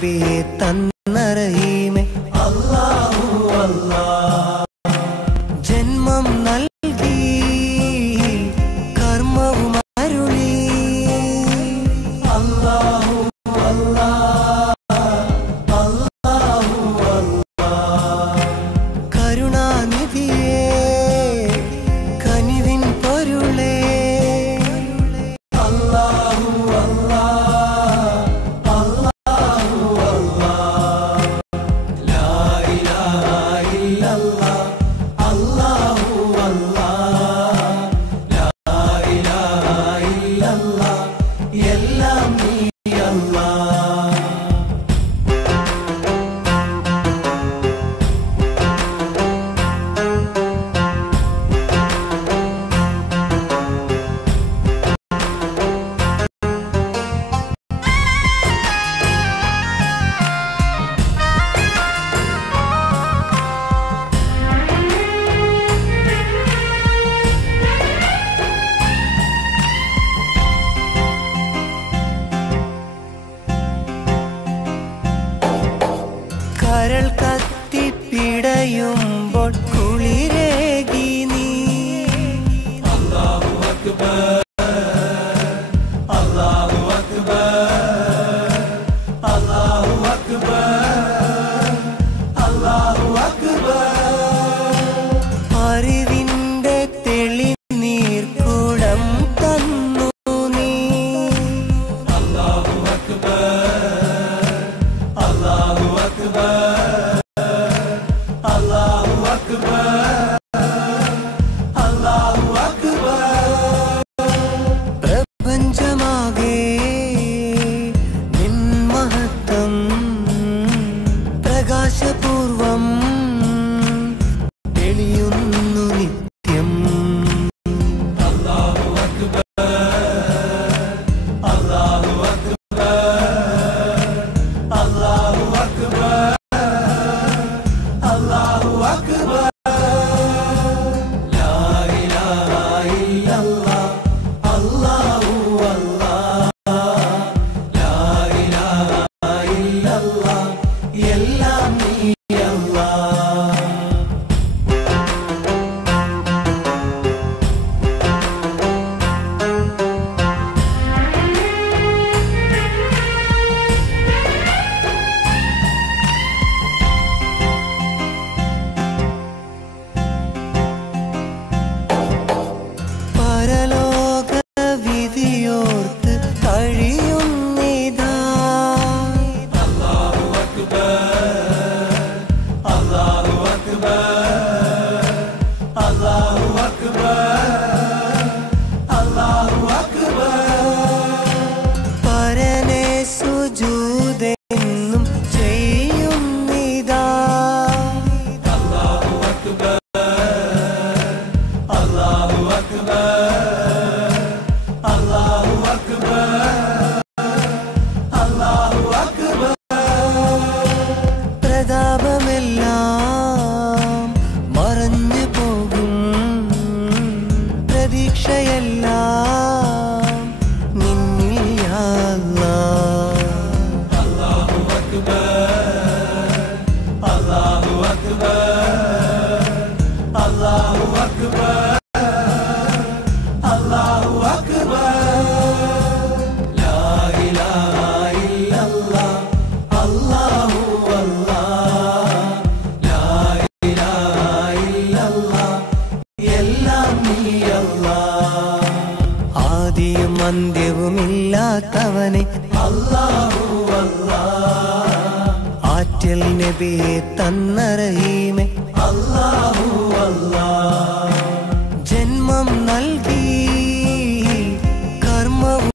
നബിയെ തന്ന റഹീമേ അല്ലാഹു അല്ലാഹ്. ജന്മം നൽകി കർമ്മവും അരുളി അല്ലാഹു അല്ലാഹ് അല്ലാഹു അല്ലാഹ്. കരുണാനിധിയേ കനിവിൻ പൊരുളേ അല്ലാഹു അല്ലാഹ് അല്ലാഹു അല്ലാഹ്. ലാ ഇലാഹ ഇല്ലല്ലാഹ് അല്ലാഹു അല്ലാഹ്. ലാ ഇലാഹ ഇല്ലല്ലാഹ് എല്ലാം നീ അല്ലാഹ്. കരൾ കത്തിപ്പിടയുമ്പോൾ കുളിരേകി നീ അല്ലാഹു അക്ബർ അല്ലാഹു അക്ബർ അല്ലാഹു അക്ബർ അല്ലാഹു അക്ബർ. അറിവിന്റെ തെളിനീർക്കുടം തന്നു നീ അല്ലാഹു അക്ബർ അല്ലാഹു അക്ബർ അല്ലാഹു അക്ബർ അല്ലാഹു അക്ബർ. പ്രപഞ്ചമാകെ നിൻ മഹത്വം പ്രകാശപൂർവം തെളിയുന്നു നിത്യം അല്ലാഹു അക്ബർ അല്ലാഹു അക്ബർ അല്ലാഹു അക്ബർ അല്ലാഹു അക്ബർ. ലാ ഇലാഹ ഇല്ലല്ലാഹ് അല്ലാഹു അല്ലാഹ്. ലാ ഇലാഹ ഇല്ലല്ലാഹ് എല്ലാം നീ അല്ലാഹ്. പരലോക വിധിയോർത്ത് കഴിയുന്നിതാ അല്ലാഹു അക്ബർ അല്ലാഹു അക്ബർ അല്ലാഹു അക്ബർ അല്ലാഹു അക്ബർ. പരനെ സുജൂദെന്നും ചെയ്യുന്നിതാ അല്ലാഹു അക്ബർ അല്ലാഹു അക്ബർ അല്ലാഹു അക്ബർ അല്ലാഹു അക്ബർ. പ്രതാപമെല്ലാം മറഞ്ഞു പോകും പ്രതീക്ഷയെല്ലാം നിന്നിൽ യാ അല്ലാഹ്. അല്ലാഹു അക്ബർ അല്ലാഹു അക്ബർ അല്ലാഹു അക്ബർ അല്ലാഹു അക്ബർ. ലാ ഇലാഹ ഇല്ലല്ലാഹ് അല്ലാഹു അല്ലാഹ്. ലാ ഇലാഹ ഇല്ലല്ലാഹ് എല്ലാം നീ അല്ലാഹ്. ആദിയും അന്ത്യവുമില്ലാത്തവനെ അല്ലാഹു അല്ലാഹ്. ആറ്റൽ നബിയെ തന്ന റഹീമേ അല്ലാഹു അല്ലാഹ്. ജന്മം നൽകി കർമ്മവും